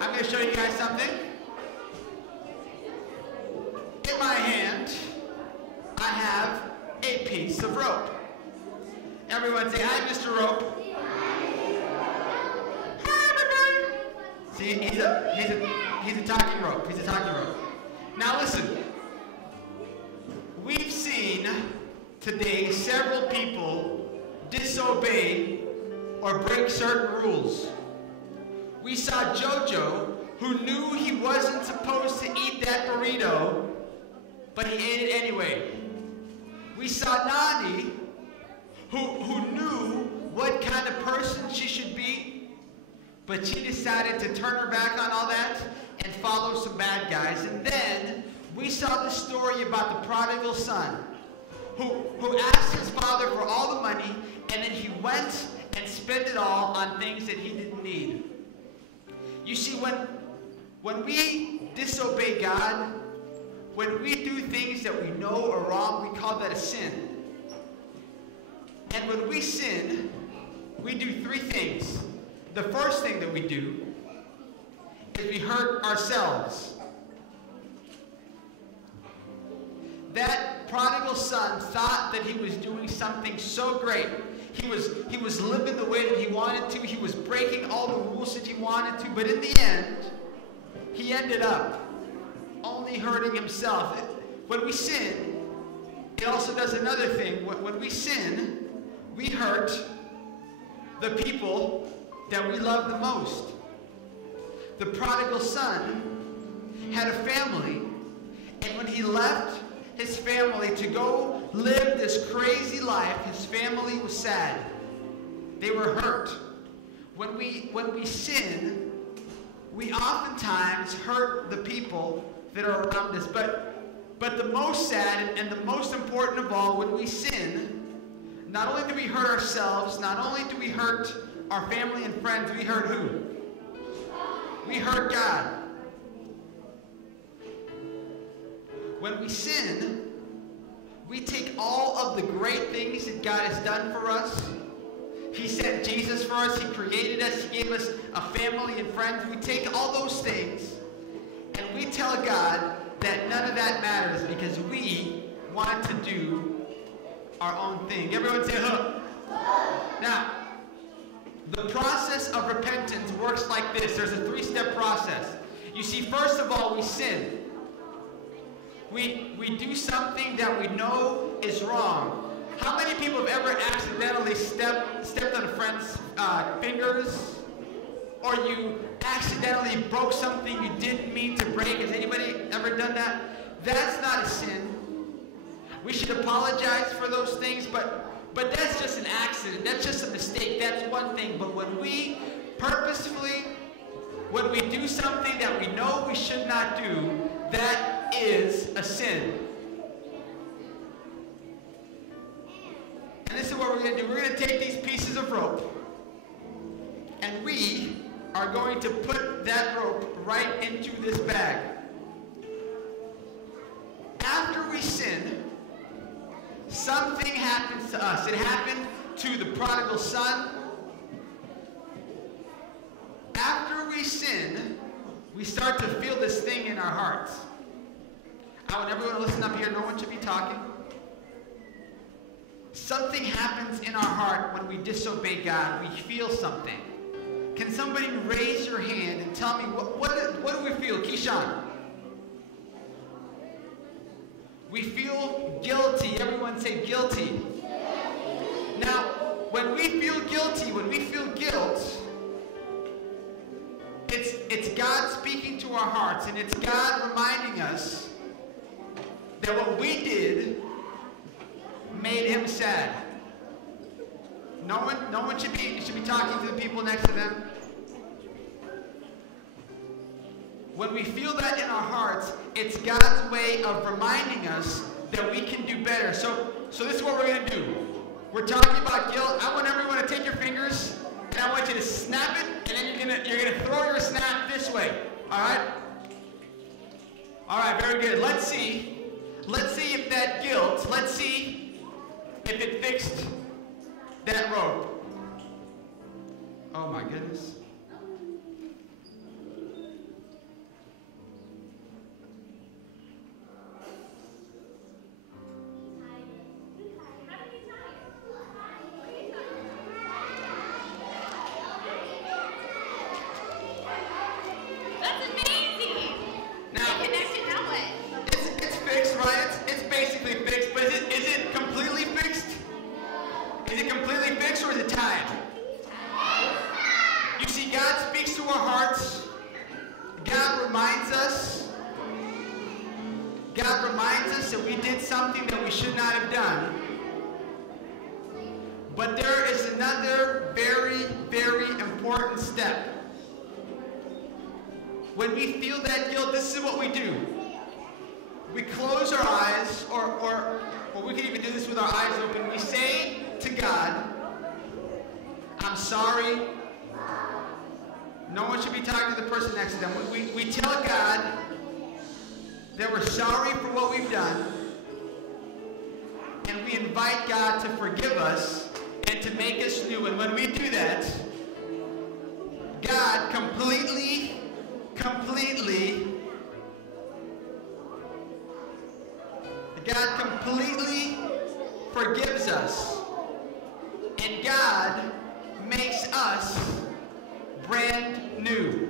I'm going to show you guys something. In my hand, I have a piece of rope. Everyone say, hi, Mr. Rope. Hi, everybody. See, he's a talking rope. He's a talking rope. Now listen. We've seen today several people disobey or break certain rules. We saw Jojo, who knew he wasn't supposed to eat that burrito, but he ate it anyway. We saw Nani, who knew what kind of person she should be, but she decided to turn her back on all that and follow some bad guys. And then we saw the story about the prodigal son, who asked his father for all the money, and then he went and spent it all on things that he didn't need. You see, when we disobey God, when we do things that we know are wrong, we call that a sin. And when we sin, we do three things. The first thing that we do is we hurt ourselves. That prodigal son thought that he was doing something so great. He was living the way that he wanted to. He was breaking all the rules that he wanted to. But in the end, he ended up only hurting himself. When we sin, it also does another thing. When we sin, we hurt the people that we love the most. The prodigal son had a family, and when he left his family to go live this crazy life, his family was sad. They were hurt. When we sin, we oftentimes hurt the people that are around us. But the most sad and the most important of all, when we sin, not only do we hurt ourselves, not only do we hurt our family and friends, we hurt who? We hurt God. When we sin, we take all of the great things that God has done for us. He sent Jesus for us. He created us. He gave us a family and friends. We take all those things and we tell God that none of that matters because we want to do our own thing. Everyone say, huh. Now, the process of repentance works like this. There's a three-step process. You see, first of all, we sin. We do something that we know is wrong. How many people have ever accidentally stepped on a friend's fingers? Or you accidentally broke something you didn't mean to break? Has anybody ever done that? That's not a sin. We should apologize for those things, but that's just an accident. That's just a mistake. That's one thing. But when we purposefully, when we do something that we know we should not do, that is a sin. And this is what we're going to do. We're going to take these pieces of rope, and we are going to put that rope right into this bag. After we sin, something happens to us. It happened to the prodigal son. After we sin, we start to feel this thing in our hearts. I want everyone to listen up here. No one should be talking. Something happens in our heart when we disobey God. We feel something. Can somebody raise your hand and tell me what do we feel? Keyshawn. We feel guilty. Everyone say guilty. Now, when we feel guilty, when we feel guilt, it's God speaking to our hearts, and it's God reminding us that what we did made him sad. No one should be talking to the people next to them. When we feel that in our hearts, it's God's way of reminding us that we can do better. So this is what we're going to do. We're talking about guilt. I want everyone to take your fingers, and I want you to snap it, and then you're gonna throw your snap this way. All right? All right, very good. Let's see if that guilt, let's see if it fixed that rope. Oh my goodness. God speaks to our hearts, God reminds us that we did something that we should not have done. But there is another very, very important step. When we feel that guilt, this is what we do. We close our eyes, or we can even do this with our eyes open. We say to God, I'm sorry. No one should be talking to the person next to them. We tell God that we're sorry for what we've done, and we invite God to forgive us and to make us new. And when we do that, God completely forgives us. And God makes us brand new.